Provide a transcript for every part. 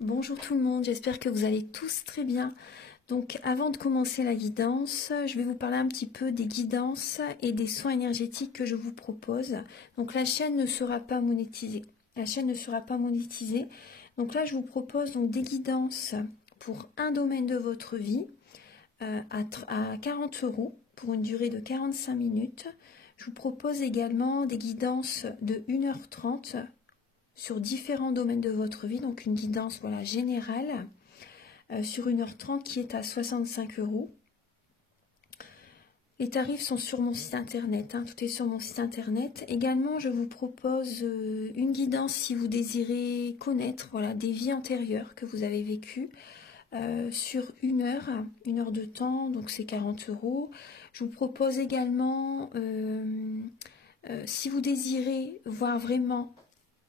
Bonjour tout le monde, j'espère que vous allez tous très bien. Donc avant de commencer la guidance, je vais vous parler un petit peu des guidances et des soins énergétiques que je vous propose. Donc la chaîne ne sera pas monétisée. La chaîne ne sera pas monétisée. Donc là je vous propose donc des guidances pour un domaine de votre vie à 40 € pour une durée de 45 minutes. Je vous propose également des guidances de 1h30 sur différents domaines de votre vie, donc une guidance générale sur 1h30 qui est à 65 €. Les tarifs sont sur mon site internet, tout est sur mon site internet. Également, je vous propose une guidance si vous désirez connaître des vies antérieures que vous avez vécues sur une heure de temps, donc c'est 40 €. Je vous propose également, si vous désirez voir vraiment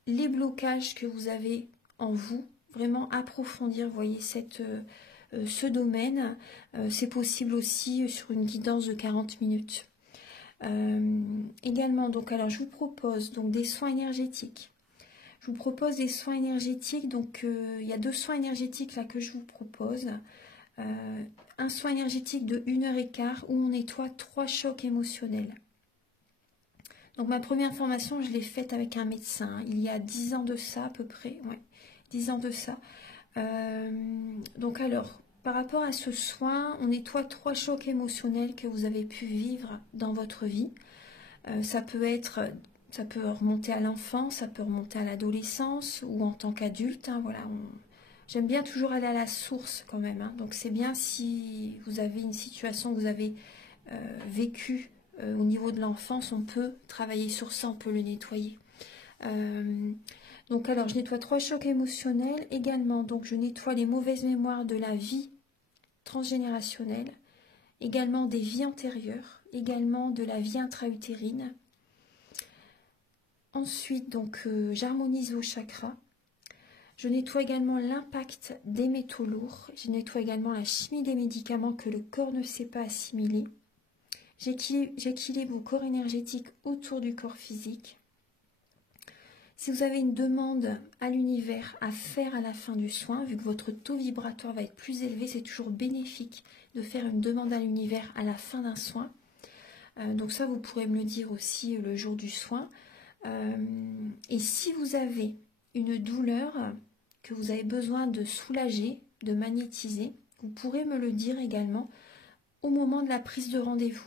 les blocages que vous avez en vous, vraiment approfondir, voyez, ce domaine, c'est possible aussi sur une guidance de 40 minutes. Également, donc, alors je vous propose donc des soins énergétiques. Je vous propose des soins énergétiques, donc il y a 2 soins énergétiques là que je vous propose. Un soin énergétique de 1h15 où on nettoie 3 chocs émotionnels. Donc ma première formation, je l'ai faite avec un médecin, il y a 10 ans de ça à peu près, ouais, 10 ans de ça. Donc alors, par rapport à ce soin, on nettoie 3 chocs émotionnels que vous avez pu vivre dans votre vie. Ça peut remonter à l'enfance, ça peut remonter à l'adolescence ou en tant qu'adulte. Voilà, j'aime bien toujours aller à la source quand même. Donc c'est bien si vous avez une situation que vous avez vécue au niveau de l'enfance, on peut travailler sur ça, on peut le nettoyer. Donc alors je nettoie 3 chocs émotionnels également, donc je nettoie les mauvaises mémoires de la vie transgénérationnelle, également des vies antérieures, également de la vie intra-utérine. Ensuite donc j'harmonise vos chakras. Je nettoie également l'impact des métaux lourds, je nettoie également la chimie des médicaments que le corps ne sait pas assimiler. J'équilibre vos corps énergétiques autour du corps physique. Si vous avez une demande à l'univers à faire à la fin du soin, vu que votre taux vibratoire va être plus élevé, c'est toujours bénéfique de faire une demande à l'univers à la fin d'un soin. Donc ça, vous pourrez me le dire aussi le jour du soin. Et si vous avez une douleur que vous avez besoin de soulager, de magnétiser, vous pourrez me le dire également au moment de la prise de rendez-vous.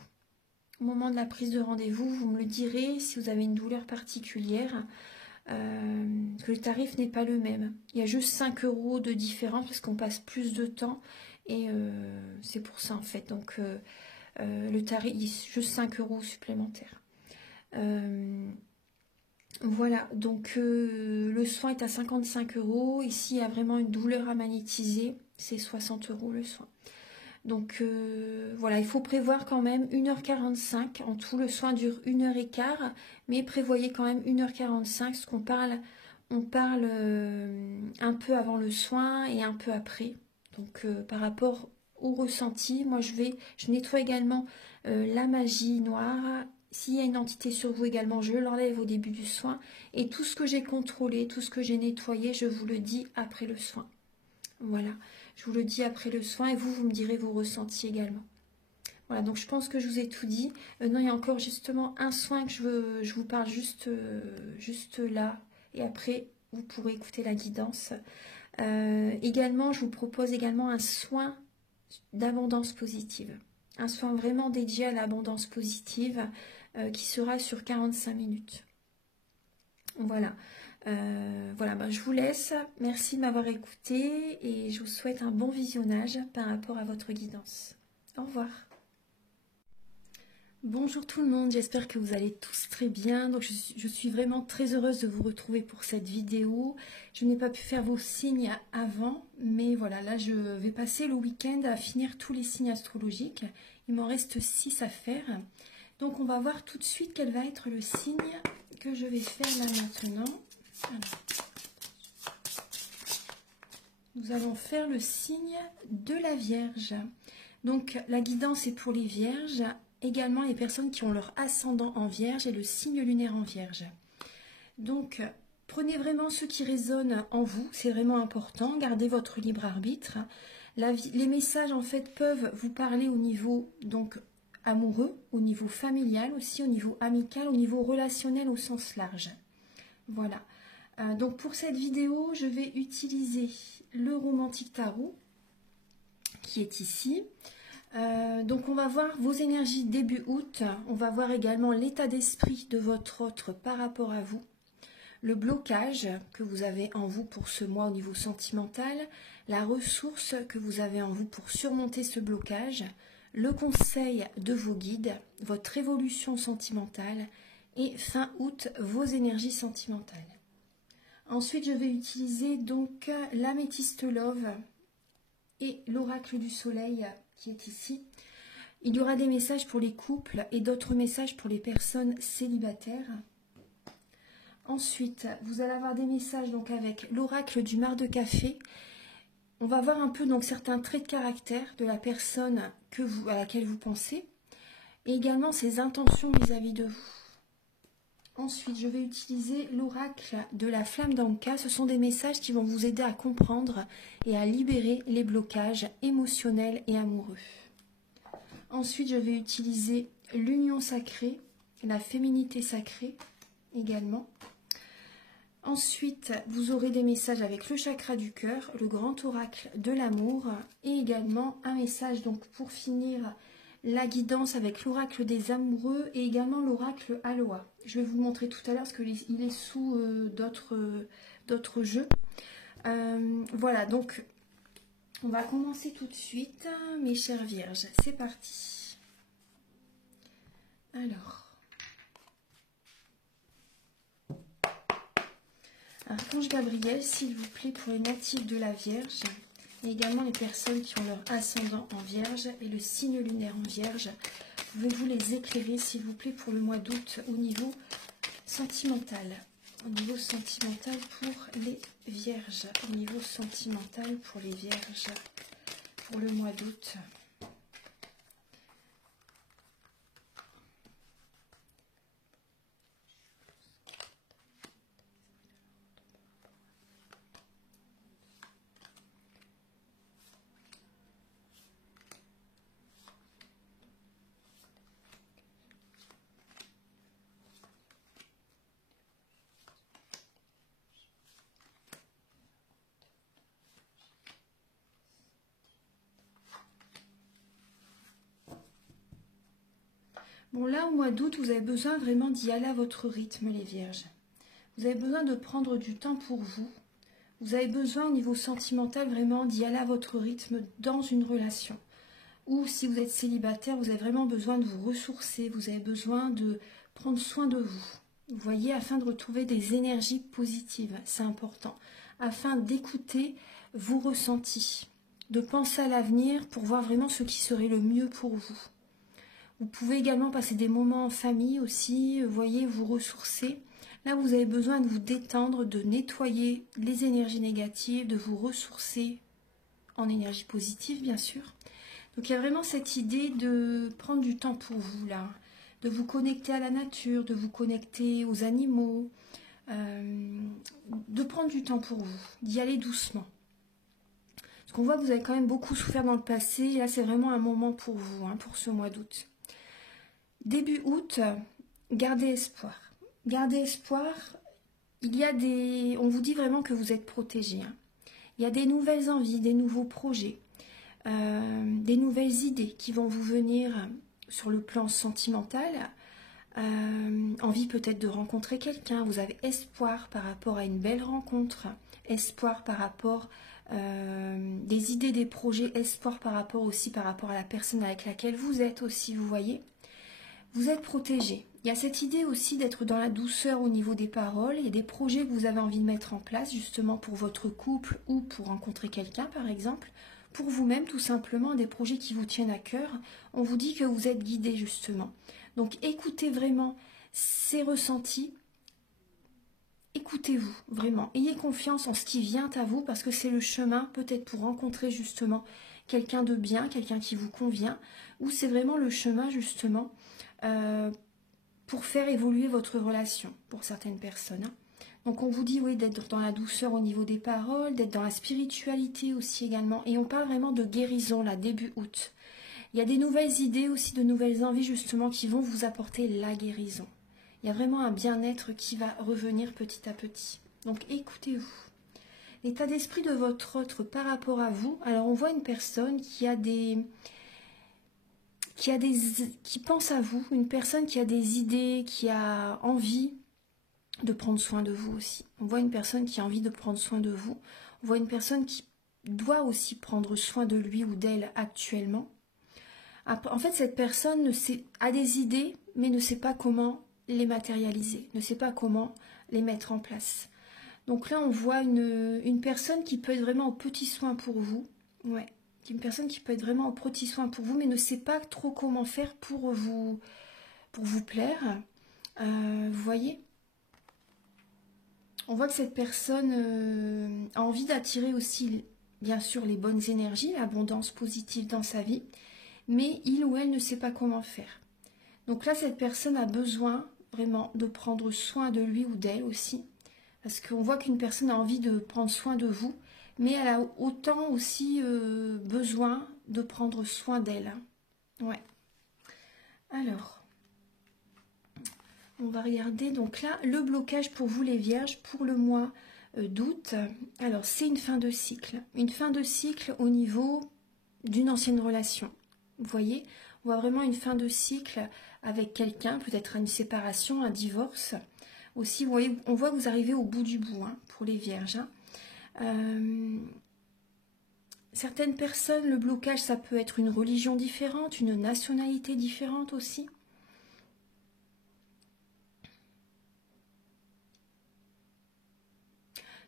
Au moment de la prise de rendez-vous, vous me le direz si vous avez une douleur particulière, que le tarif n'est pas le même. Il y a juste 5 € de différence parce qu'on passe plus de temps et c'est pour ça en fait. Donc le tarif, juste 5 € supplémentaires. Voilà, donc le soin est à 55 €. Ici, il y a vraiment une douleur à magnétiser, c'est 60 € le soin. Donc voilà, il faut prévoir quand même 1h45. En tout, le soin dure 1h15, mais prévoyez quand même 1h45, parce qu'on parle, on parle un peu avant le soin et un peu après. Donc par rapport au ressenti, moi je nettoie également la magie noire. S'il y a une entité sur vous également, je l'enlève au début du soin. Et tout ce que j'ai contrôlé, tout ce que j'ai nettoyé, je vous le dis après le soin. Voilà, je vous le dis après le soin et vous me direz vos ressentis également. Voilà, donc je pense que je vous ai tout dit. Non, il y a encore justement un soin que je vous parle juste là. Et après, vous pourrez écouter la guidance. Également, je vous propose également un soin d'abondance positive. Un soin vraiment dédié à l'abondance positive qui sera sur 45 minutes. Voilà. Je vous laisse. Merci de m'avoir écouté et je vous souhaite un bon visionnage par rapport à votre guidance. Au revoir. Bonjour tout le monde, j'espère que vous allez tous très bien. Donc je suis vraiment très heureuse de vous retrouver pour cette vidéo. Je n'ai pas pu faire vos signes avant, mais voilà, là je vais passer le week-end à finir tous les signes astrologiques. Il m'en reste 6 à faire. Donc on va voir tout de suite quel va être le signe que je vais faire là maintenant. Alors, nous allons faire le signe de la Vierge. Donc la guidance est pour les Vierges, également les personnes qui ont leur ascendant en Vierge et le signe lunaire en Vierge. Donc Prenez vraiment ce qui résonne en vous, c'est vraiment important. Gardez votre libre arbitre. Les messages en fait peuvent vous parler au niveau donc amoureux, au niveau familial aussi, au niveau amical, au niveau relationnel au sens large. Voilà. Donc pour cette vidéo, je vais utiliser le Romantique Tarot qui est ici. Donc on va voir vos énergies début août. On va voir également l'état d'esprit de votre autre par rapport à vous. Le blocage que vous avez en vous pour ce mois au niveau sentimental, la ressource que vous avez en vous pour surmonter ce blocage, le conseil de vos guides, votre évolution sentimentale et fin août, vos énergies sentimentales. Ensuite, je vais utiliser donc l'améthyste love et l'oracle du soleil qui est ici. Il y aura des messages pour les couples et d'autres messages pour les personnes célibataires. Ensuite, vous allez avoir des messages donc avec l'oracle du marc de café. On va voir un peu donc certains traits de caractère de la personne à laquelle vous pensez et également ses intentions vis-à-vis de vous. Ensuite, je vais utiliser l'oracle de la flamme d'Anka. Ce sont des messages qui vont vous aider à comprendre et à libérer les blocages émotionnels et amoureux. Ensuite, je vais utiliser l'union sacrée, la féminité sacrée également. Ensuite, vous aurez des messages avec le chakra du cœur, le grand oracle de l'amour et également un message donc pour finir la guidance avec l'oracle des amoureux et également l'oracle Aloha. Je vais vous le montrer tout à l'heure parce qu'il est sous d'autres jeux. Voilà, donc on va commencer tout de suite, mes chères vierges. C'est parti. Alors, Archange Gabriel, s'il vous plaît, pour les natifs de la Vierge, et également les personnes qui ont leur ascendant en Vierge et le signe lunaire en Vierge, pouvez-vous les éclairer, s'il vous plaît, pour le mois d'août au niveau sentimental? Au niveau sentimental pour les Vierges. Au niveau sentimental pour les Vierges, pour le mois d'août. Bon, là, au mois d'août, vous avez besoin vraiment d'y aller à votre rythme, les Vierges. Vous avez besoin de prendre du temps pour vous. Vous avez besoin, au niveau sentimental, vraiment d'y aller à votre rythme dans une relation. Ou si vous êtes célibataire, vous avez vraiment besoin de vous ressourcer. Vous avez besoin de prendre soin de vous. Vous voyez, afin de retrouver des énergies positives, c'est important. Afin d'écouter vos ressentis, de penser à l'avenir pour voir vraiment ce qui serait le mieux pour vous. Vous pouvez également passer des moments en famille aussi, vous voyez, vous ressourcer. Là, vous avez besoin de vous détendre, de nettoyer les énergies négatives, de vous ressourcer en énergie positive, bien sûr. Donc, il y a vraiment cette idée de prendre du temps pour vous, là, de vous connecter à la nature, de vous connecter aux animaux, de prendre du temps pour vous, d'y aller doucement. Parce qu'on voit que vous avez quand même beaucoup souffert dans le passé, et là, c'est vraiment un moment pour vous, hein, pour ce mois d'août. Début août, gardez espoir. Gardez espoir. On vous dit vraiment que vous êtes protégés. Hein. Il y a des nouvelles envies, des nouveaux projets, des nouvelles idées qui vont vous venir sur le plan sentimental. Envie peut-être de rencontrer quelqu'un. Vous avez espoir par rapport à une belle rencontre. Espoir par rapport des idées, des projets. Espoir par rapport à la personne avec laquelle vous êtes aussi, vous voyez. Vous êtes protégé. Il y a cette idée aussi d'être dans la douceur au niveau des paroles. Il y a des projets que vous avez envie de mettre en place justement pour votre couple ou pour rencontrer quelqu'un par exemple. Pour vous-même tout simplement, des projets qui vous tiennent à cœur. On vous dit que vous êtes guidé justement. Donc écoutez vraiment ces ressentis. Écoutez-vous vraiment. Ayez confiance en ce qui vient à vous parce que c'est le chemin peut-être pour rencontrer justement quelqu'un de bien, quelqu'un qui vous convient. Ou c'est vraiment le chemin justement pour faire évoluer votre relation pour certaines personnes. Hein. Donc on vous dit oui d'être dans la douceur au niveau des paroles, d'être dans la spiritualité aussi également. Et on parle vraiment de guérison là, début août. Il y a des nouvelles idées aussi, de nouvelles envies justement qui vont vous apporter la guérison. Il y a vraiment un bien-être qui va revenir petit à petit. Donc écoutez-vous. L'état d'esprit de votre autre par rapport à vous. Alors on voit une personne qui pense à vous, une personne qui a des idées, qui a envie de prendre soin de vous aussi. On voit une personne qui a envie de prendre soin de vous. On voit une personne qui doit aussi prendre soin de lui ou d'elle actuellement. En fait, cette personne a des idées, mais ne sait pas comment les matérialiser, ne sait pas comment les mettre en place. Donc là, on voit une personne qui peut être vraiment au petit soin pour vous. Ouais, une personne qui peut être vraiment au petit soin pour vous, mais ne sait pas trop comment faire pour vous plaire. Vous voyez ? On voit que cette personne a envie d'attirer aussi, bien sûr, les bonnes énergies, l'abondance positive dans sa vie, mais il ou elle ne sait pas comment faire. Donc là, cette personne a besoin vraiment de prendre soin de lui ou d'elle aussi, parce qu'on voit qu'une personne a envie de prendre soin de vous, mais elle a autant aussi besoin de prendre soin d'elle. Ouais. Alors, on va regarder donc là, le blocage pour vous les vierges pour le mois d'août. Alors, c'est une fin de cycle. Une fin de cycle au niveau d'une ancienne relation. Vous voyez, on voit vraiment une fin de cycle avec quelqu'un, peut-être une séparation, un divorce. Aussi, vous voyez, on voit que vous arrivez au bout du bout pour les vierges. Certaines personnes, le blocage, ça peut être une religion différente, une nationalité différente aussi.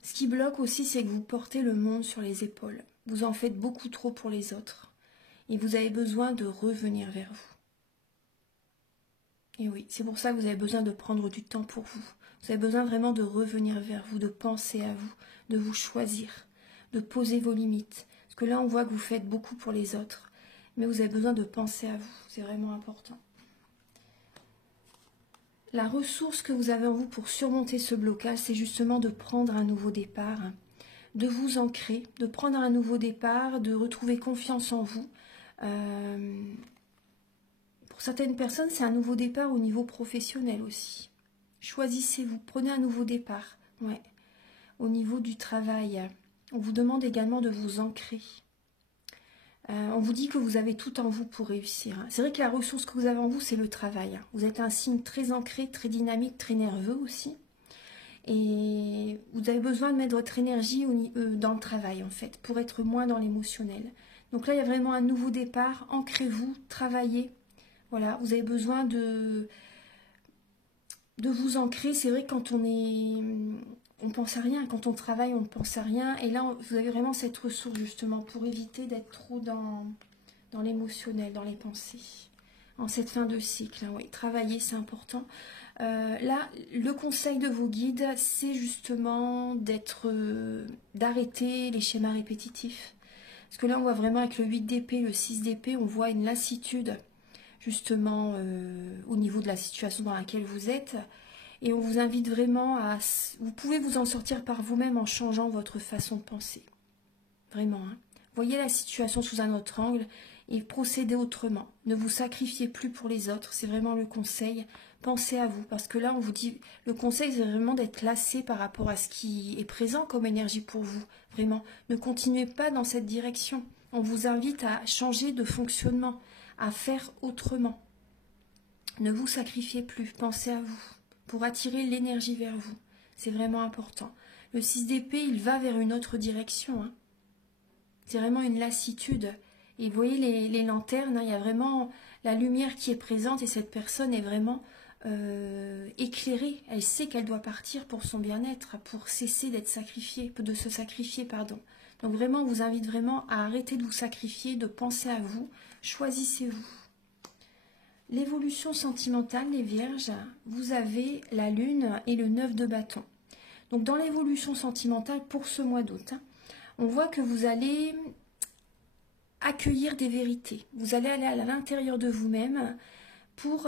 Ce qui bloque aussi, c'est que vous portez le monde sur les épaules. Vous en faites beaucoup trop pour les autres. Et vous avez besoin de revenir vers vous. Et oui, c'est pour ça que vous avez besoin de prendre du temps pour vous. Vous avez besoin vraiment de revenir vers vous, de penser à vous, de vous choisir, de poser vos limites. Parce que là, on voit que vous faites beaucoup pour les autres. Mais vous avez besoin de penser à vous. C'est vraiment important. La ressource que vous avez en vous pour surmonter ce blocage, c'est justement de prendre un nouveau départ, de vous ancrer, de prendre un nouveau départ, de retrouver confiance en vous. Pour certaines personnes, c'est un nouveau départ au niveau professionnel aussi. Choisissez-vous, prenez un nouveau départ. Ouais. Au niveau du travail, on vous demande également de vous ancrer. On vous dit que vous avez tout en vous pour réussir. C'est vrai que la ressource que vous avez en vous, c'est le travail. Vous êtes un signe très ancré, très dynamique, très nerveux aussi. Et vous avez besoin de mettre votre énergie dans le travail, en fait, pour être moins dans l'émotionnel. Donc là, il y a vraiment un nouveau départ. Ancrez-vous, travaillez. Voilà, vous avez besoin de vous ancrer. C'est vrai que quand on pense à rien. Quand on travaille, on ne pense à rien. Et là, vous avez vraiment cette ressource, justement, pour éviter d'être trop dans l'émotionnel, dans les pensées. En cette fin de cycle, hein, oui, travailler, c'est important. Là, le conseil de vos guides, c'est justement d'arrêter les schémas répétitifs. Parce que là, on voit vraiment avec le 8 d'épée, le 6 d'épée, on voit une lassitude, justement, au niveau de la situation dans laquelle vous êtes. Et on vous invite vraiment à... Vous pouvez vous en sortir par vous-même en changeant votre façon de penser. Vraiment, hein. Voyez la situation sous un autre angle et procédez autrement. Ne vous sacrifiez plus pour les autres, c'est vraiment le conseil. Pensez à vous, parce que là, on vous dit... Le conseil, c'est vraiment d'être lassé par rapport à ce qui est présent comme énergie pour vous. Vraiment, ne continuez pas dans cette direction. On vous invite à changer de fonctionnement, à faire autrement. Ne vous sacrifiez plus, pensez à vous, pour attirer l'énergie vers vous. C'est vraiment important. Le 6 d'épée, il va vers une autre direction. Hein. C'est vraiment une lassitude. Et vous voyez les lanternes, hein, il y a vraiment la lumière qui est présente et cette personne est vraiment éclairée. Elle sait qu'elle doit partir pour son bien-être, pour cesser d'être sacrifiée, de se sacrifier, pardon. Donc vraiment, on vous invite vraiment à arrêter de vous sacrifier, de penser à vous. Choisissez-vous. L'évolution sentimentale, les vierges, vous avez la lune et le 9 de bâton. Donc dans l'évolution sentimentale pour ce mois d'août, hein, on voit que vous allez accueillir des vérités. Vous allez aller à l'intérieur de vous-même pour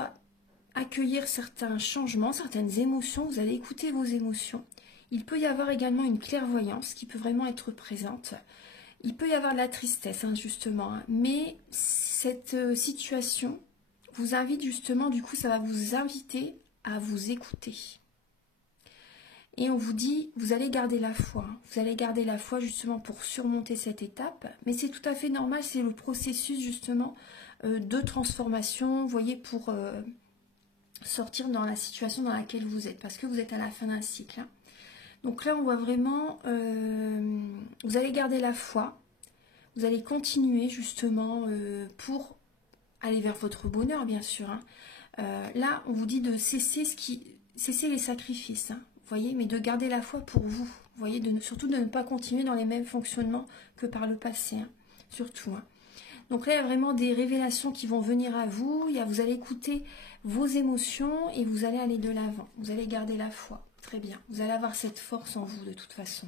accueillir certains changements, certaines émotions. Vous allez écouter vos émotions Il peut y avoir également une clairvoyance qui peut vraiment être présente. Il peut y avoir de la tristesse, hein, justement. Hein. Mais cette situation vous invite justement, du coup, ça va vous inviter à vous écouter. Et on vous dit, vous allez garder la foi. Vous allez garder la foi justement pour surmonter cette étape. Mais c'est tout à fait normal, c'est le processus justement de transformation, vous voyez, pour sortir dans la situation dans laquelle vous êtes. Parce que vous êtes à la fin d'un cycle. Hein. Donc là, on voit vraiment, vous allez garder la foi. Vous allez continuer justement pour aller vers votre bonheur, bien sûr. Hein. Là, on vous dit de cesser les sacrifices. Hein. Vous voyez, mais de garder la foi pour vous. Vous voyez, surtout de ne pas continuer dans les mêmes fonctionnements que par le passé, hein, surtout. Hein. Donc là, il y a vraiment des révélations qui vont venir à vous. Vous allez écouter vos émotions et vous allez aller de l'avant. Vous allez garder la foi. Très bien. Vous allez avoir cette force en vous de toute façon.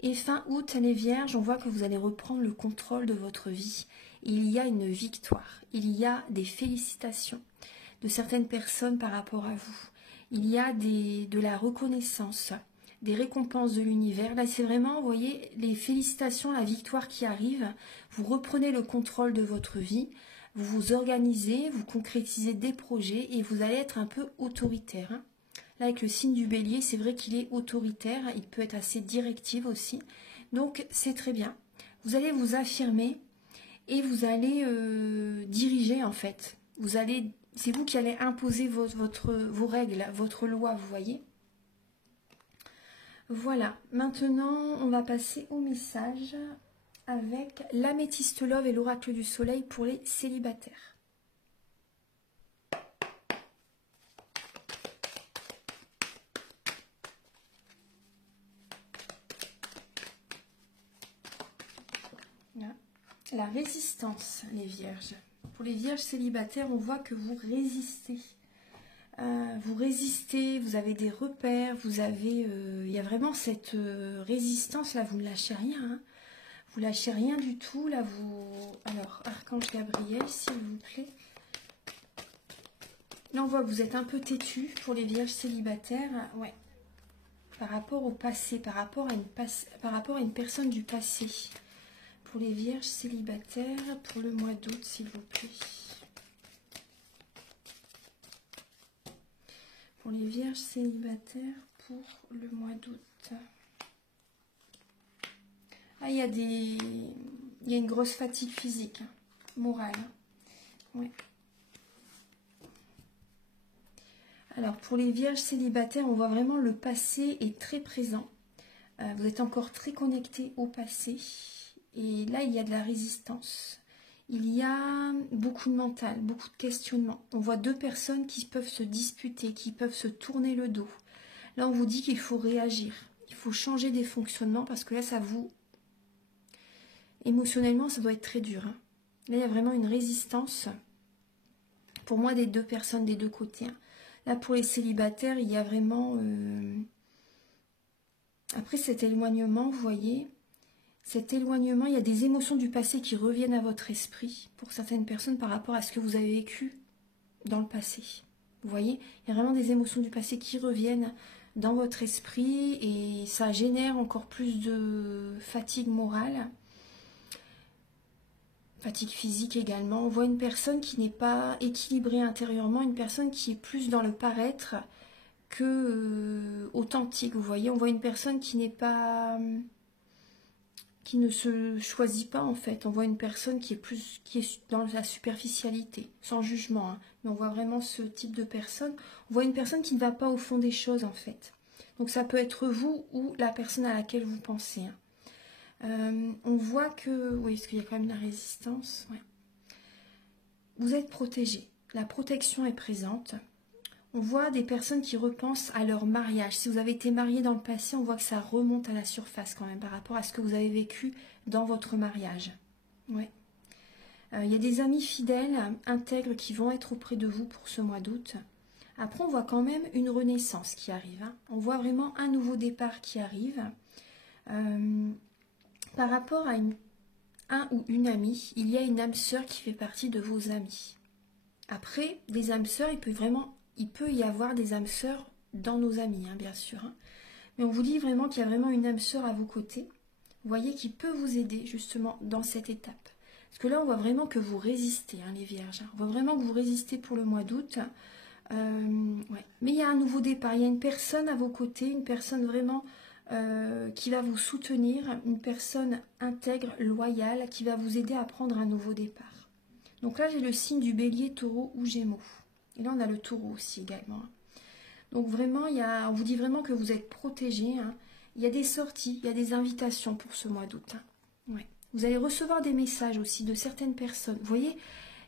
Et fin août, les Vierges, on voit que vous allez reprendre le contrôle de votre vie. Il y a une victoire. Il y a des félicitations de certaines personnes par rapport à vous. Il y a de la reconnaissance, des récompenses de l'univers. Là, c'est vraiment, vous voyez, les félicitations, la victoire qui arrive. Vous reprenez le contrôle de votre vie, vous vous organisez, vous concrétisez des projets et vous allez être un peu autoritaire. Hein. Là, avec le signe du Bélier, c'est vrai qu'il est autoritaire, il peut être assez directif aussi. Donc, c'est très bien. Vous allez vous affirmer et vous allez diriger, en fait. C'est vous qui allez imposer vos règles, votre loi, vous voyez. Voilà, maintenant on va passer au message avec l'améthyste love et l'oracle du soleil pour les célibataires. La résistance, les vierges. Pour les vierges célibataires, on voit que vous résistez. Vous avez des repères, il y a vraiment cette résistance, là vous ne lâchez rien, hein. Vous lâchez rien du tout, là alors, Archange Gabriel, s'il vous plaît. Là on voit que vous êtes un peu têtu pour les vierges célibataires, ouais. Par rapport au passé, par rapport à une personne du passé. Pour les vierges célibataires, pour le mois d'août, s'il vous plaît. Pour les vierges célibataires pour le mois d'août. Ah, il y a une grosse fatigue physique, hein, morale. Hein. Ouais. Alors, pour les vierges célibataires, on voit vraiment le passé est très présent. Vous êtes encore très connecté au passé. Et là, il y a de la résistance. Il y a beaucoup de mental, beaucoup de questionnements. On voit deux personnes qui peuvent se disputer, qui peuvent se tourner le dos. Là, on vous dit qu'il faut réagir. Il faut changer des fonctionnements parce que là, émotionnellement, ça doit être très dur. Hein. Là, il y a vraiment une résistance. Pour moi, des deux personnes, des deux côtés. Hein. Là, pour les célibataires, il y a vraiment... Après cet éloignement, vous voyez... Cet éloignement, il y a des émotions du passé qui reviennent à votre esprit pour certaines personnes par rapport à ce que vous avez vécu dans le passé. Vous voyez, il y a vraiment des émotions du passé qui reviennent dans votre esprit et ça génère encore plus de fatigue morale, fatigue physique également. On voit une personne qui n'est pas équilibrée intérieurement, une personne qui est plus dans le paraître que authentique. Vous voyez, on voit une personne qui n'est pas... qui ne se choisit pas en fait. On voit une personne qui est dans la superficialité, sans jugement. Hein. Mais on voit vraiment ce type de personne. On voit une personne qui ne va pas au fond des choses en fait. Donc ça peut être vous ou la personne à laquelle vous pensez. Hein. On voit que... Oui, parce qu'il y a quand même la résistance. Ouais. Vous êtes protégé. La protection est présente. On voit des personnes qui repensent à leur mariage. Si vous avez été marié dans le passé, on voit que ça remonte à la surface quand même par rapport à ce que vous avez vécu dans votre mariage. Ouais. Il y a des amis fidèles, intègres qui vont être auprès de vous pour ce mois d'août. Après, on voit quand même une renaissance qui arrive. Hein. On voit vraiment un nouveau départ qui arrive. Par rapport à un ou une amie, il y a une âme sœur qui fait partie de vos amis. Après, des âmes sœurs, il peut y avoir des âmes sœurs dans nos amis, hein, bien sûr. Hein. Mais on vous dit vraiment qu'il y a vraiment une âme sœur à vos côtés. Vous voyez, qui peut vous aider justement dans cette étape. Parce que là, on voit vraiment que vous résistez, hein, les vierges. On voit vraiment que vous résistez pour le mois d'août. Ouais. Mais il y a un nouveau départ. Il y a une personne à vos côtés, une personne vraiment qui va vous soutenir, une personne intègre, loyale, qui va vous aider à prendre un nouveau départ. Donc là, j'ai le signe du bélier, taureau ou gémeaux. Et là, on a le taureau aussi également. Donc vraiment, on vous dit vraiment que vous êtes protégés. Hein. Il y a des sorties, il y a des invitations pour ce mois d'août. Hein. Ouais. Vous allez recevoir des messages aussi de certaines personnes. Vous voyez,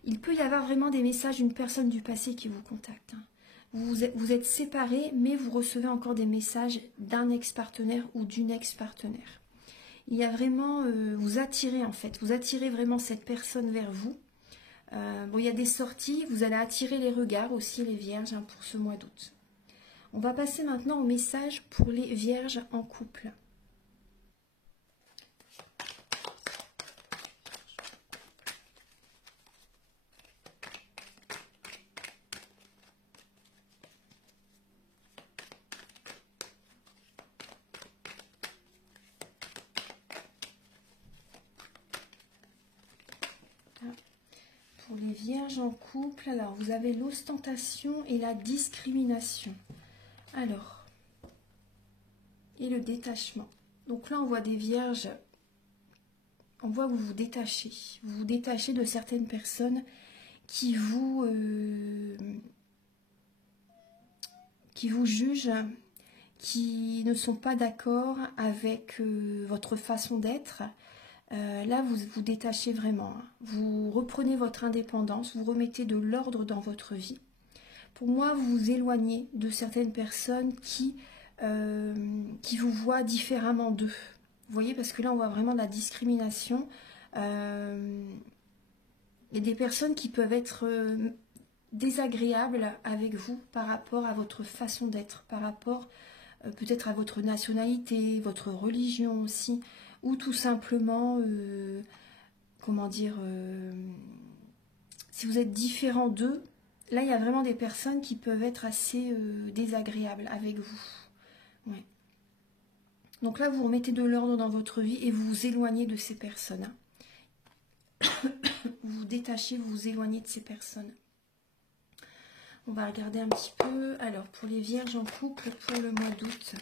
il peut y avoir vraiment des messages d'une personne du passé qui vous contacte. Hein. Vous êtes séparés, mais vous recevez encore des messages d'un ex-partenaire ou d'une ex-partenaire. Il y a vraiment, vous attirez en fait, vous attirez vraiment cette personne vers vous. Bon, il y a des sorties, vous allez attirer les regards aussi, les vierges, hein, pour ce mois d'août. On va passer maintenant au message pour les vierges en couple. Pour les vierges en couple, alors vous avez l'ostentation et la discrimination. Alors, et le détachement. Donc là, on voit des vierges, on voit que vous vous détachez. Vous vous détachez de certaines personnes qui vous jugent, qui ne sont pas d'accord avec votre façon d'être. Là, vous vous détachez vraiment. Hein. Vous reprenez votre indépendance, vous remettez de l'ordre dans votre vie. Pour moi, vous vous éloignez de certaines personnes qui vous voient différemment d'eux. Vous voyez, parce que là, on voit vraiment de la discrimination. Il y a des personnes qui peuvent être désagréables avec vous par rapport à votre façon d'être, par rapport peut-être à votre nationalité, votre religion aussi, ou tout simplement, comment dire, si vous êtes différent d'eux, là il y a vraiment des personnes qui peuvent être assez désagréables avec vous. Ouais. Donc là vous remettez de l'ordre dans votre vie et vous vous éloignez de ces personnes. Vous vous détachez, vous vous éloignez de ces personnes. On va regarder un petit peu. Alors pour les vierges en couple pour le mois d'août,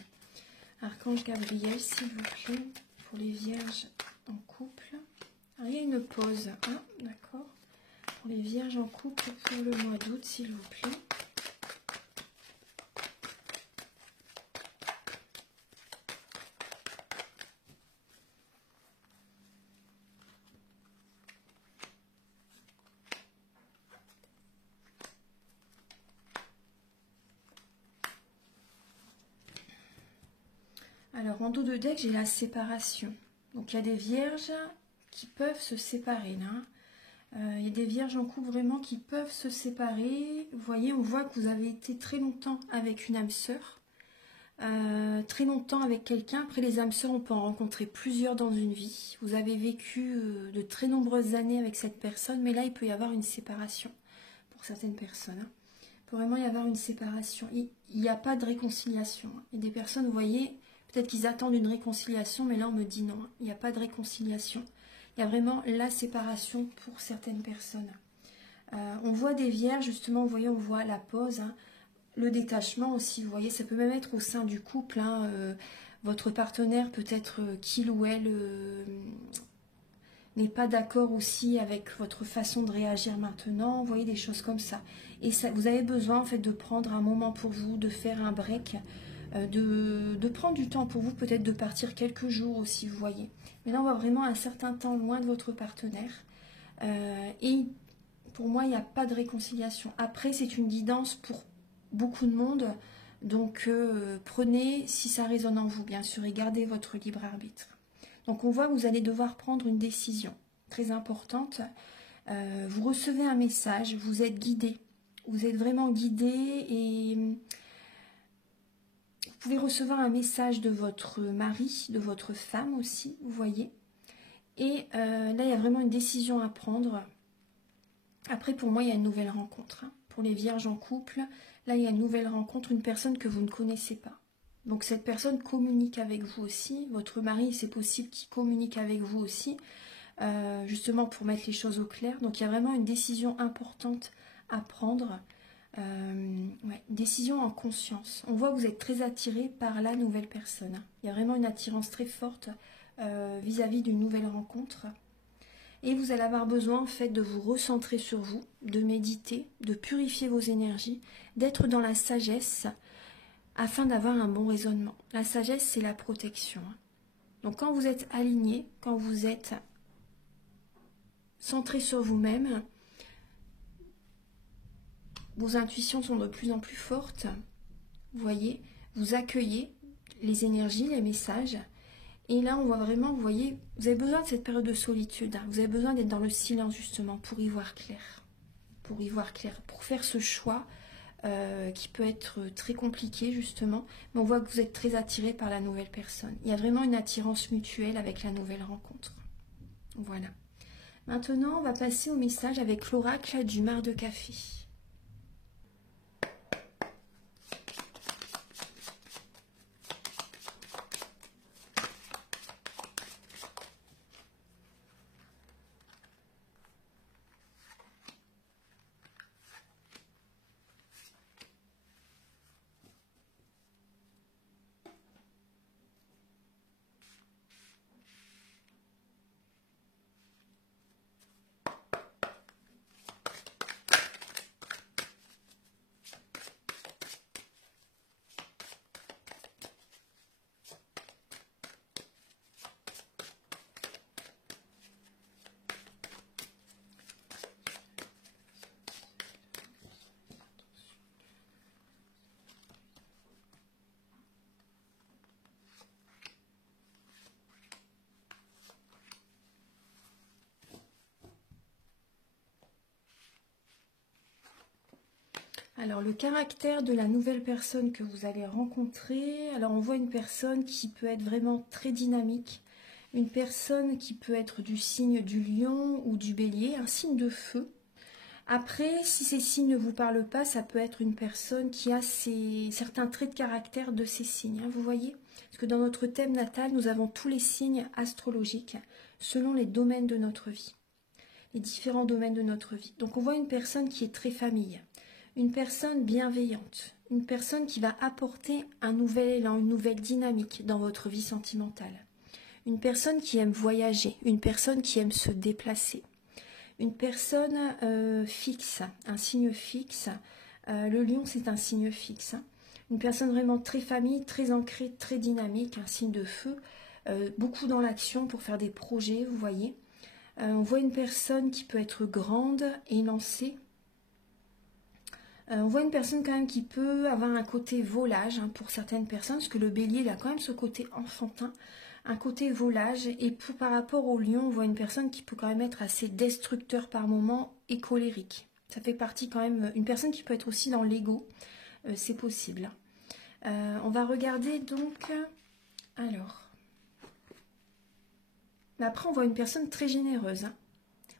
Archange Gabriel s'il vous plaît. Pour les vierges en couple. Alors, il y a une pause, hein, d'accord. Pour les vierges en couple pour le mois d'août, s'il vous plaît. Alors, en dos de deck, j'ai la séparation. Donc, il y a des vierges qui peuvent se séparer, là. Il y a des vierges en couple vraiment qui peuvent se séparer. Vous voyez, on voit que vous avez été très longtemps avec une âme sœur. Très longtemps avec quelqu'un. Après, les âmes sœurs, on peut en rencontrer plusieurs dans une vie. Vous avez vécu de très nombreuses années avec cette personne. Mais là, il peut y avoir une séparation pour certaines personnes. Hein. Il peut vraiment y avoir une séparation. Il n'y a pas de réconciliation. Il y a des personnes, vous voyez... Peut-être qu'ils attendent une réconciliation, mais là on me dit non, il n'y a pas de réconciliation. Il y a vraiment la séparation pour certaines personnes. On voit des vierges, justement, vous voyez, on voit la pause, hein, le détachement aussi, vous voyez, ça peut même être au sein du couple. Hein, votre partenaire, peut-être qu'il ou elle n'est pas d'accord aussi avec votre façon de réagir maintenant, vous voyez, des choses comme ça. Et ça, vous avez besoin en fait de prendre un moment pour vous, de faire un break, de prendre du temps pour vous, peut-être de partir quelques jours aussi, vous voyez. Mais là, on voit vraiment un certain temps loin de votre partenaire. Et pour moi, il n'y a pas de réconciliation. Après, c'est une guidance pour beaucoup de monde. Donc, prenez si ça résonne en vous, bien sûr, et gardez votre libre arbitre. Donc, on voit que vous allez devoir prendre une décision très importante. Vous recevez un message, vous êtes guidé. Vous êtes vraiment guidé et... Vous pouvez recevoir un message de votre mari, de votre femme aussi, vous voyez. Et là, il y a vraiment une décision à prendre. Après, pour moi, il y a une nouvelle rencontre. Hein. Pour les vierges en couple, là, il y a une nouvelle rencontre, une personne que vous ne connaissez pas. Donc cette personne communique avec vous aussi. Votre mari, c'est possible qu'il communique avec vous aussi, justement pour mettre les choses au clair. Donc il y a vraiment une décision importante à prendre. Ouais, décision en conscience. On voit que vous êtes très attiré par la nouvelle personne. Il y a vraiment une attirance très forte vis-à-vis d'une nouvelle rencontre. Et vous allez avoir besoin en fait de vous recentrer sur vous, de méditer, de purifier vos énergies, d'être dans la sagesse afin d'avoir un bon raisonnement. La sagesse, c'est la protection. Donc quand vous êtes aligné, quand vous êtes centré sur vous-même, vos intuitions sont de plus en plus fortes. Vous voyez, vous accueillez les énergies, les messages. Et là, on voit vraiment, vous voyez, vous avez besoin de cette période de solitude. Vous avez besoin d'être dans le silence, justement, pour y voir clair. Pour y voir clair, pour faire ce choix qui peut être très compliqué, justement. Mais on voit que vous êtes très attiré par la nouvelle personne. Il y a vraiment une attirance mutuelle avec la nouvelle rencontre. Voilà. Maintenant, on va passer au message avec l'oracle du mar de café. Alors, le caractère de la nouvelle personne que vous allez rencontrer, alors on voit une personne qui peut être vraiment très dynamique, une personne qui peut être du signe du lion ou du bélier, un signe de feu. Après, si ces signes ne vous parlent pas, ça peut être une personne qui a certains traits de caractère de ces signes, hein, vous voyez? Parce que dans notre thème natal, nous avons tous les signes astrologiques selon les domaines de notre vie, les différents domaines de notre vie. Donc on voit une personne qui est très famille, une personne bienveillante, une personne qui va apporter un nouvel élan, une nouvelle dynamique dans votre vie sentimentale. Une personne qui aime voyager, une personne qui aime se déplacer. Une personne fixe, un signe fixe. Le lion, c'est un signe fixe. Une personne vraiment très famille, très ancrée, très dynamique, un signe de feu. Beaucoup dans l'action pour faire des projets, vous voyez. On voit une personne qui peut être grande et lancée. On voit une personne quand même qui peut avoir un côté volage hein, pour certaines personnes, parce que le bélier, il a quand même ce côté enfantin, un côté volage. Et par rapport au lion, on voit une personne qui peut quand même être assez destructeur par moment et colérique. Ça fait partie quand même, une personne qui peut être aussi dans l'ego, c'est possible. On va regarder donc, alors. Mais après, on voit une personne très généreuse. Hein.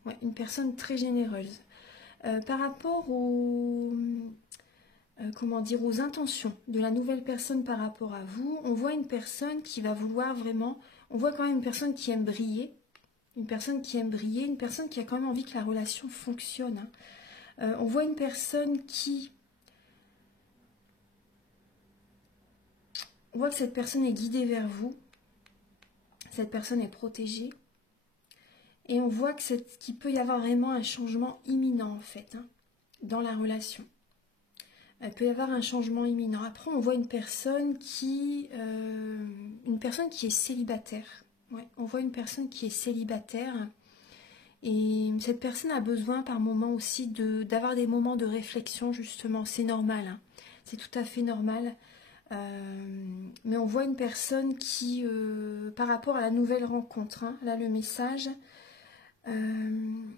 Ouais, une personne très généreuse. Par rapport aux, comment dire, aux intentions de la nouvelle personne par rapport à vous, on voit une personne qui va vouloir vraiment, on voit quand même une personne qui aime briller, une personne qui aime briller, une personne qui a quand même envie que la relation fonctionne. Hein. On voit une personne qui, on voit que cette personne est guidée vers vous, cette personne est protégée. Et on voit qu'il peut y avoir vraiment un changement imminent en fait, hein, dans la relation. Il peut y avoir un changement imminent. Après, on voit une personne qui est célibataire. Ouais, on voit une personne qui est célibataire. Et cette personne a besoin par moment aussi d'avoir des moments de réflexion, justement. C'est normal, hein, c'est tout à fait normal. Mais on voit une personne qui, par rapport à la nouvelle rencontre, hein, là le message... on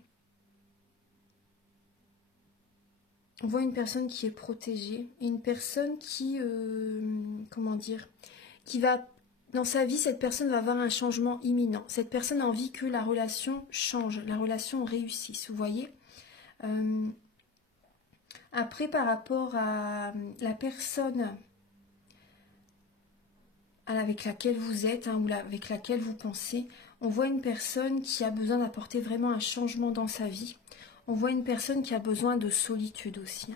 voit une personne qui est protégée et une personne qui, comment dire, qui va, dans sa vie, cette personne va avoir un changement imminent. Cette personne a envie que la relation change, la relation réussisse, vous voyez. Après, par rapport à la personne avec laquelle vous êtes ou avec laquelle vous pensez. On voit une personne qui a besoin d'apporter vraiment un changement dans sa vie. On voit une personne qui a besoin de solitude aussi,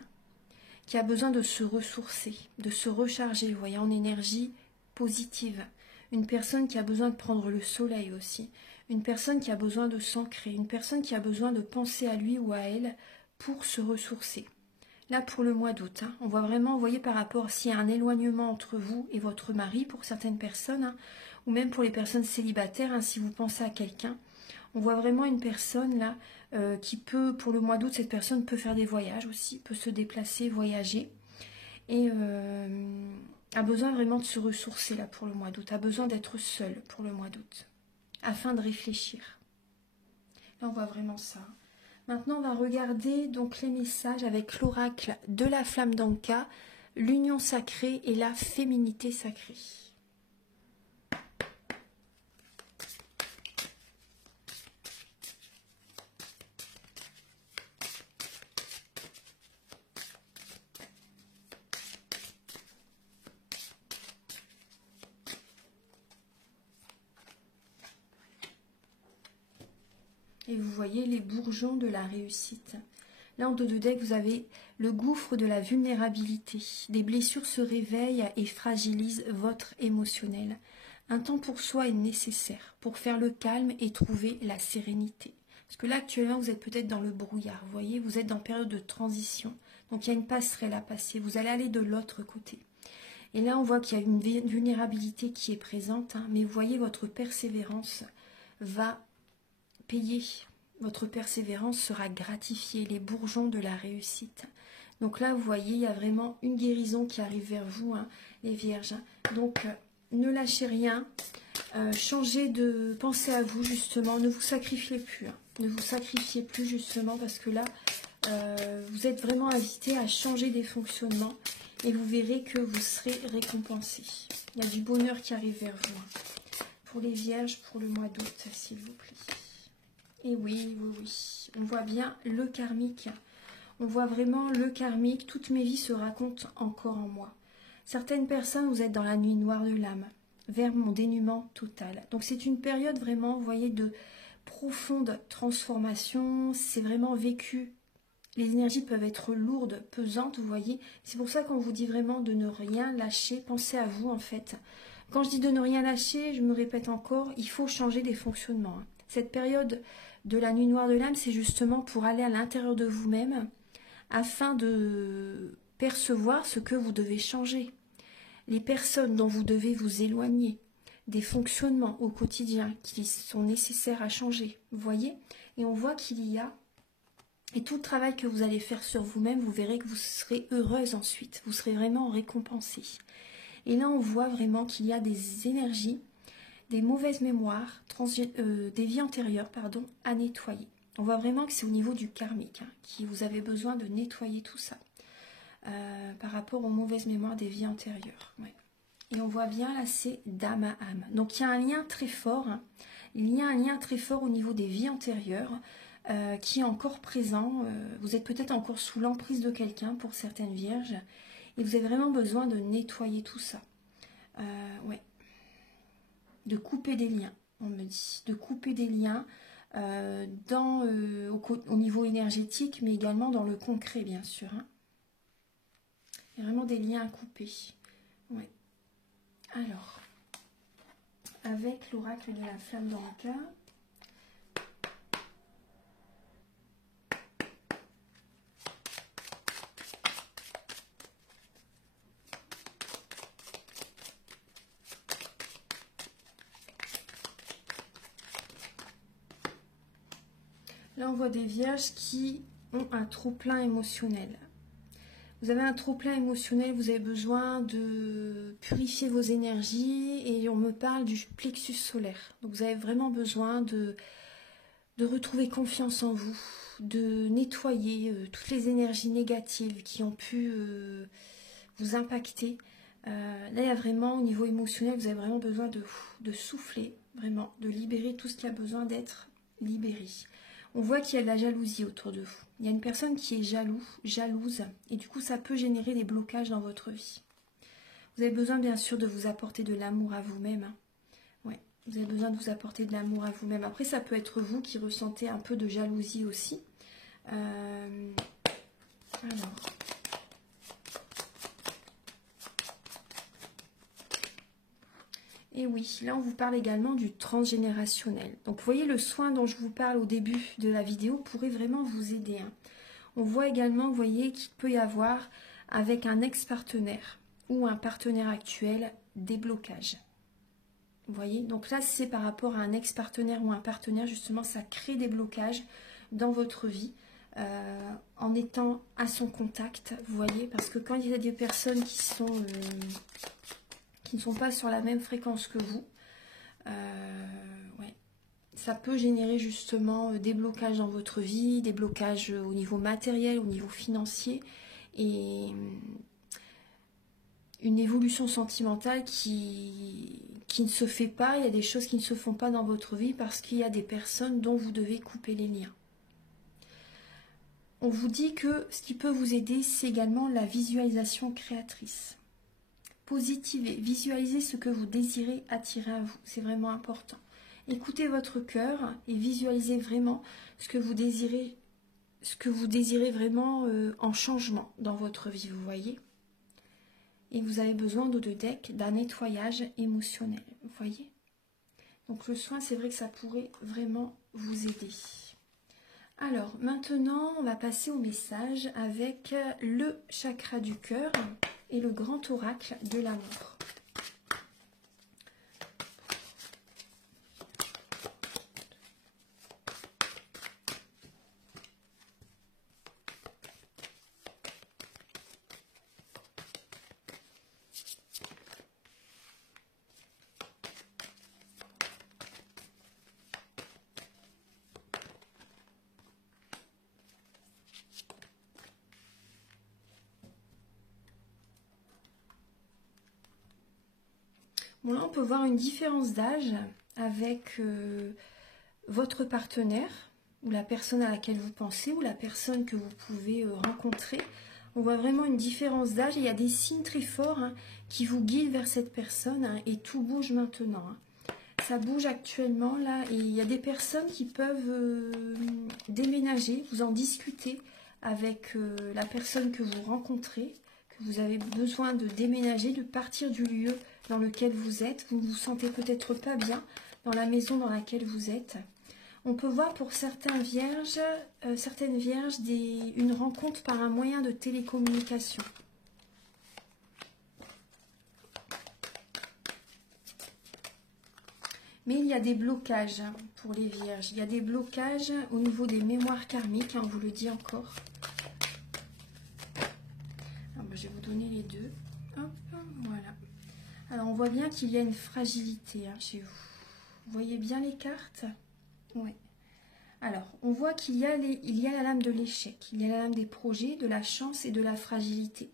qui a besoin de se ressourcer, de se recharger, vous voyez, en énergie positive. Une personne qui a besoin de prendre le soleil aussi. Une personne qui a besoin de s'ancrer. Une personne qui a besoin de penser à lui ou à elle pour se ressourcer. Là, pour le mois d'août, on voit vraiment, vous voyez, par rapport s'il y a un éloignement entre vous et votre mari, pour certaines personnes, ou même pour les personnes célibataires, si vous pensez à quelqu'un, on voit vraiment une personne là qui peut, pour le mois d'août, cette personne peut faire des voyages aussi, peut se déplacer, voyager, et a besoin vraiment de se ressourcer là pour le mois d'août, a besoin d'être seule pour le mois d'août, afin de réfléchir. Là, on voit vraiment ça. Maintenant, on va regarder donc les messages avec l'oracle de la flamme d'Anka, l'union sacrée et la féminité sacrée. Et vous voyez les bourgeons de la réussite. Là, en dos de deck, vous avez le gouffre de la vulnérabilité. Des blessures se réveillent et fragilisent votre émotionnel. Un temps pour soi est nécessaire pour faire le calme et trouver la sérénité. Parce que là, actuellement, vous êtes peut-être dans le brouillard. Vous voyez, vous êtes dans une période de transition. Donc, il y a une passerelle à passer. Vous allez aller de l'autre côté. Et là, on voit qu'il y a une vulnérabilité qui est présente. Mais vous voyez, votre persévérance va payer. Votre persévérance sera gratifiée, les bourgeons de la réussite. Donc là, vous voyez, il y a vraiment une guérison qui arrive vers vous, les vierges. Donc, ne lâchez rien, changez de pensée à vous, justement, ne vous sacrifiez plus. Ne vous sacrifiez plus, justement, parce que là, vous êtes vraiment invité à changer des fonctionnements et vous verrez que vous serez récompensé. Il y a du bonheur qui arrive vers vous. Pour les vierges, pour le mois d'août, s'il vous plaît. Et oui, oui, oui, on voit bien le karmique. On voit vraiment le karmique. Toutes mes vies se racontent encore en moi. Certaines personnes, vous êtes dans la nuit noire de l'âme, vers mon dénuement total. Donc c'est une période vraiment, vous voyez, de profonde transformation. C'est vraiment vécu. Les énergies peuvent être lourdes, pesantes, vous voyez. C'est pour ça qu'on vous dit vraiment de ne rien lâcher. Pensez à vous, en fait. Quand je dis de ne rien lâcher, je me répète encore, il faut changer les fonctionnements. Cette période de la nuit noire de l'âme, c'est justement pour aller à l'intérieur de vous-même afin de percevoir ce que vous devez changer. Les personnes dont vous devez vous éloigner, des fonctionnements au quotidien qui sont nécessaires à changer, vous voyez. Et on voit qu'il y a, et tout le travail que vous allez faire sur vous-même, vous verrez que vous serez heureuse ensuite, vous serez vraiment récompensée. Et là, on voit vraiment qu'il y a des énergies, des mauvaises mémoires, des vies antérieures, à nettoyer. On voit vraiment que c'est au niveau du karmique, que vous avez besoin de nettoyer tout ça par rapport aux mauvaises mémoires des vies antérieures. Ouais. Et on voit bien là, c'est d'âme à âme. Donc il y a un lien très fort, il y a un lien très fort au niveau des vies antérieures qui est encore présent. Vous êtes peut-être encore sous l'emprise de quelqu'un pour certaines vierges et vous avez vraiment besoin de nettoyer tout ça. Ouais. De couper des liens, on me dit, de couper des liens au niveau énergétique, mais également dans le concret, bien sûr. Il y a vraiment des liens à couper. Ouais. Alors, avec l'oracle de la flamme d'Anka, là, on voit des vierges qui ont un trop-plein émotionnel. Vous avez un trop-plein émotionnel, vous avez besoin de purifier vos énergies et on me parle du plexus solaire. Donc vous avez vraiment besoin de retrouver confiance en vous, de nettoyer toutes les énergies négatives qui ont pu vous impacter. Là, il y a vraiment, au niveau émotionnel, vous avez vraiment besoin de souffler, vraiment, de libérer tout ce qui a besoin d'être libéré. On voit qu'il y a de la jalousie autour de vous. Il y a une personne qui est jalouse, et du coup, ça peut générer des blocages dans votre vie. Vous avez besoin bien sûr de vous apporter de l'amour à vous-même. Hein. Ouais, vous avez besoin de vous apporter de l'amour à vous-même. Après, ça peut être vous qui ressentez un peu de jalousie aussi. Alors... Et oui, là on vous parle également du transgénérationnel. Donc vous voyez, le soin dont je vous parle au début de la vidéo pourrait vraiment vous aider. Hein. On voit également, vous voyez, qu'il peut y avoir avec un ex-partenaire ou un partenaire actuel des blocages. Vous voyez, donc là c'est par rapport à un ex-partenaire ou un partenaire, justement ça crée des blocages dans votre vie. En étant à son contact, vous voyez, parce que quand il y a des personnes qui ne sont pas sur la même fréquence que vous, ouais, ça peut générer justement des blocages dans votre vie, des blocages au niveau matériel, au niveau financier, et une évolution sentimentale qui ne se fait pas. Il y a des choses qui ne se font pas dans votre vie parce qu'il y a des personnes dont vous devez couper les liens. On vous dit que ce qui peut vous aider, c'est également la visualisation créatrice. Positivez, visualisez ce que vous désirez attirer à vous, c'est vraiment important. Écoutez votre cœur et visualisez vraiment ce que vous désirez vraiment en changement dans votre vie, vous voyez. Et vous avez besoin de deux decks, d'un nettoyage émotionnel, vous voyez. Donc le soin, c'est vrai que ça pourrait vraiment vous aider. Alors, maintenant, on va passer au message avec le chakra du cœur et le grand oracle de l'amour. Bon, là, on peut voir une différence d'âge avec votre partenaire, ou la personne à laquelle vous pensez, ou la personne que vous pouvez rencontrer. On voit vraiment une différence d'âge. Il y a des signes très forts hein, qui vous guident vers cette personne, hein, et tout bouge maintenant. Hein. Ça bouge actuellement, là, et il y a des personnes qui peuvent déménager, vous en discutez avec la personne que vous rencontrez, que vous avez besoin de déménager, de partir du lieu dans lequel vous êtes. Vous ne vous sentez peut-être pas bien dans la maison dans laquelle vous êtes. On peut voir pour certaines vierges une rencontre par un moyen de télécommunication. Mais il y a des blocages pour les vierges. Il y a des blocages au niveau des mémoires karmiques, hein, on vous le dit encore. Alors, je vais vous donner les deux. Hop, voilà. Alors, on voit bien qu'il y a une fragilité hein, chez vous. Vous voyez bien les cartes? Oui. Alors, on voit qu'il y a la lame de l'échec. Il y a la lame des projets, de la chance et de la fragilité.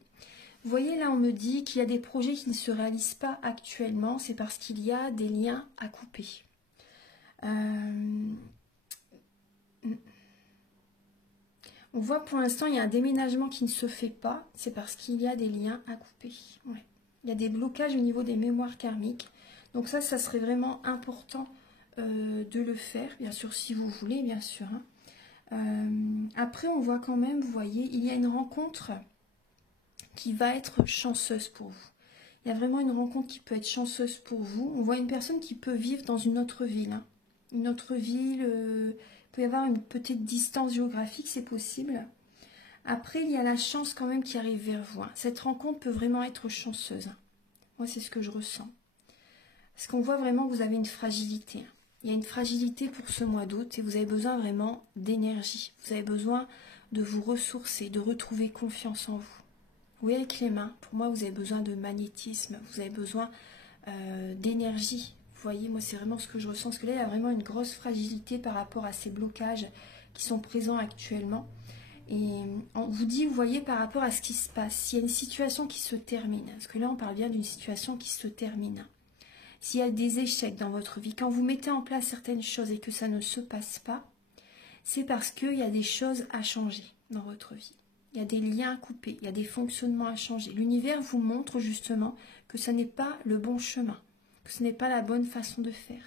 Vous voyez, là, on me dit qu'il y a des projets qui ne se réalisent pas actuellement. C'est parce qu'il y a des liens à couper. On voit pour l'instant, il y a un déménagement qui ne se fait pas. C'est parce qu'il y a des liens à couper. Ouais. Il y a des blocages au niveau des mémoires karmiques. Donc ça serait vraiment important de le faire. Bien sûr, si vous voulez, bien sûr. Hein. Après, on voit quand même, vous voyez, il y a une rencontre qui va être chanceuse pour vous. Il y a vraiment une rencontre qui peut être chanceuse pour vous. On voit une personne qui peut vivre dans une autre ville. Hein. Une autre ville, il peut y avoir une petite distance géographique, c'est possible. Après, il y a la chance quand même qui arrive vers vous. Hein. Cette rencontre peut vraiment être chanceuse. Hein. Moi, c'est ce que je ressens. Parce qu'on voit vraiment que vous avez une fragilité. Hein. Il y a une fragilité pour ce mois d'août et vous avez besoin vraiment d'énergie. Vous avez besoin de vous ressourcer, de retrouver confiance en vous. Oui, avec les mains, pour moi, vous avez besoin de magnétisme, vous avez besoin d'énergie. Vous voyez, moi, c'est vraiment ce que je ressens. Parce que là, il y a vraiment une grosse fragilité par rapport à ces blocages qui sont présents actuellement. Et on vous dit, vous voyez, par rapport à ce qui se passe, s'il y a une situation qui se termine, parce que là, on parle bien d'une situation qui se termine. S'il y a des échecs dans votre vie, quand vous mettez en place certaines choses et que ça ne se passe pas, c'est parce qu'il y a des choses à changer dans votre vie. Il y a des liens à couper, il y a des fonctionnements à changer. L'univers vous montre justement que ce n'est pas le bon chemin, que ce n'est pas la bonne façon de faire,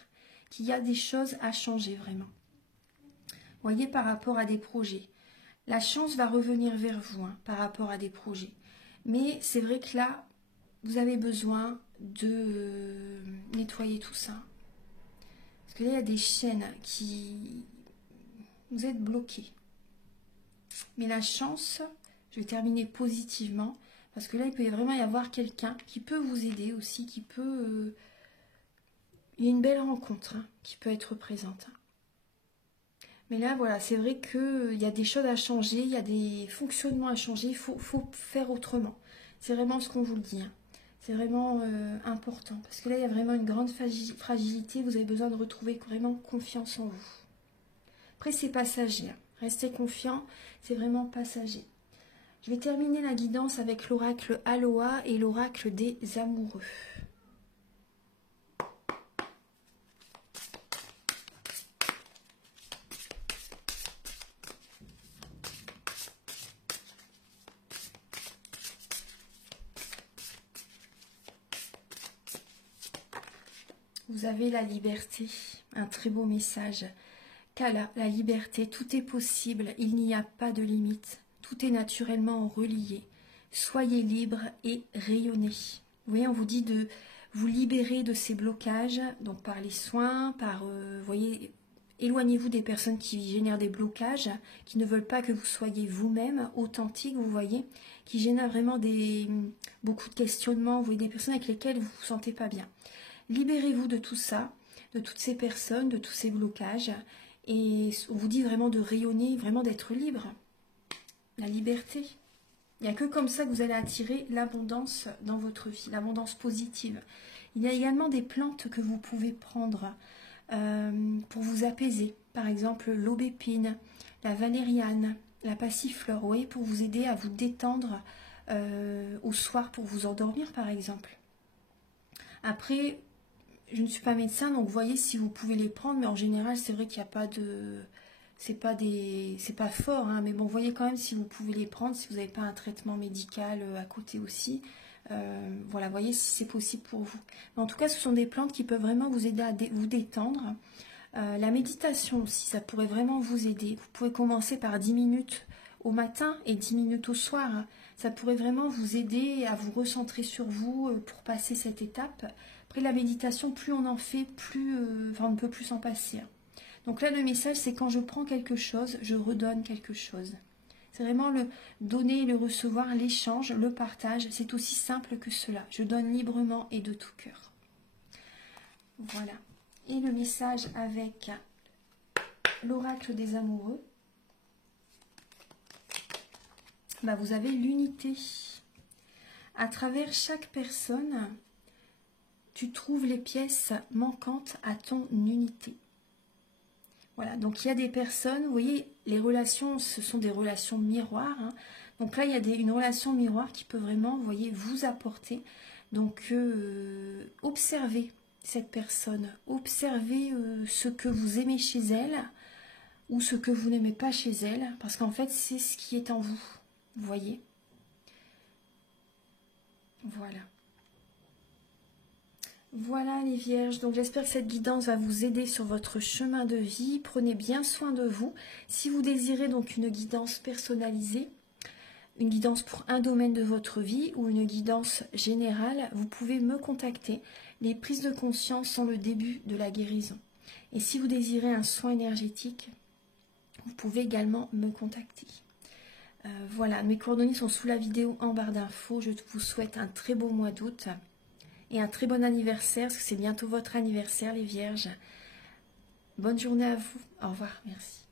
qu'il y a des choses à changer vraiment. Voyez, par rapport à des projets, la chance va revenir vers vous hein, par rapport à des projets. Mais c'est vrai que là, vous avez besoin de nettoyer tout ça. Parce que là, il y a des chaînes qui... Vous êtes bloqués. Mais la chance, je vais terminer positivement, parce que là, il peut vraiment y avoir quelqu'un qui peut vous aider aussi, qui peut... il y a une belle rencontre hein, qui peut être présente. Mais là, voilà, c'est vrai qu'il y a des choses à changer, il y a des fonctionnements à changer, il faut faire autrement. C'est vraiment ce qu'on vous le dit. Hein. C'est vraiment important, parce que là, il y a vraiment une grande fragilité, vous avez besoin de retrouver vraiment confiance en vous. Après, c'est passager. Hein. Restez confiant, c'est vraiment passager. Je vais terminer la guidance avec l'oracle Aloha et l'oracle des amoureux. Vous avez la liberté, un très beau message. Kala, la liberté, tout est possible, il n'y a pas de limite. Tout est naturellement relié. Soyez libre et rayonnez. Vous voyez, on vous dit de vous libérer de ces blocages, donc par les soins, par, vous voyez, éloignez-vous des personnes qui génèrent des blocages, qui ne veulent pas que vous soyez vous-même authentique, vous voyez, qui génèrent vraiment beaucoup de questionnements, vous voyez, des personnes avec lesquelles vous ne vous sentez pas bien. Libérez-vous de tout ça, de toutes ces personnes, de tous ces blocages, et on vous dit vraiment de rayonner, vraiment d'être libre. La liberté. Il n'y a que comme ça que vous allez attirer l'abondance dans votre vie, l'abondance positive. Il y a également des plantes que vous pouvez prendre pour vous apaiser. Par exemple, l'aubépine, la valériane, la passiflore, oui, pour vous aider à vous détendre au soir pour vous endormir, par exemple. Après, je ne suis pas médecin, donc voyez si vous pouvez les prendre, mais en général, c'est vrai qu'il n'y a pas de... C'est pas fort, hein, mais bon, voyez quand même si vous pouvez les prendre, si vous n'avez pas un traitement médical à côté aussi. Voilà, voyez si c'est possible pour vous. Mais en tout cas, ce sont des plantes qui peuvent vraiment vous aider à vous détendre. La méditation aussi, ça pourrait vraiment vous aider. Vous pouvez commencer par 10 minutes au matin et 10 minutes au soir. Hein. Ça pourrait vraiment vous aider à vous recentrer sur vous pour passer cette étape. Après, la méditation, plus on en fait, plus on ne peut plus s'en passer. Hein. Donc là, le message, c'est quand je prends quelque chose, je redonne quelque chose. C'est vraiment le donner, le recevoir, l'échange, le partage. C'est aussi simple que cela. Je donne librement et de tout cœur. Voilà. Et le message avec l'oracle des amoureux. Bah, vous avez l'unité. À travers chaque personne, tu trouves les pièces manquantes à ton unité. Voilà, donc il y a des personnes, vous voyez, les relations, ce sont des relations miroirs. Hein. Donc là, il y a une relation miroir qui peut vraiment, vous voyez, vous apporter. Donc, observez cette personne, observez ce que vous aimez chez elle ou ce que vous n'aimez pas chez elle, parce qu'en fait, c'est ce qui est en vous, vous voyez. Voilà. Voilà les vierges, donc j'espère que cette guidance va vous aider sur votre chemin de vie. Prenez bien soin de vous. Si vous désirez donc une guidance personnalisée, une guidance pour un domaine de votre vie ou une guidance générale, vous pouvez me contacter. Les prises de conscience sont le début de la guérison. Et si vous désirez un soin énergétique, vous pouvez également me contacter. Voilà, mes coordonnées sont sous la vidéo en barre d'infos. Je vous souhaite un très beau mois d'août. Et un très bon anniversaire, parce que c'est bientôt votre anniversaire, les vierges. Bonne journée à vous. Au revoir. Merci.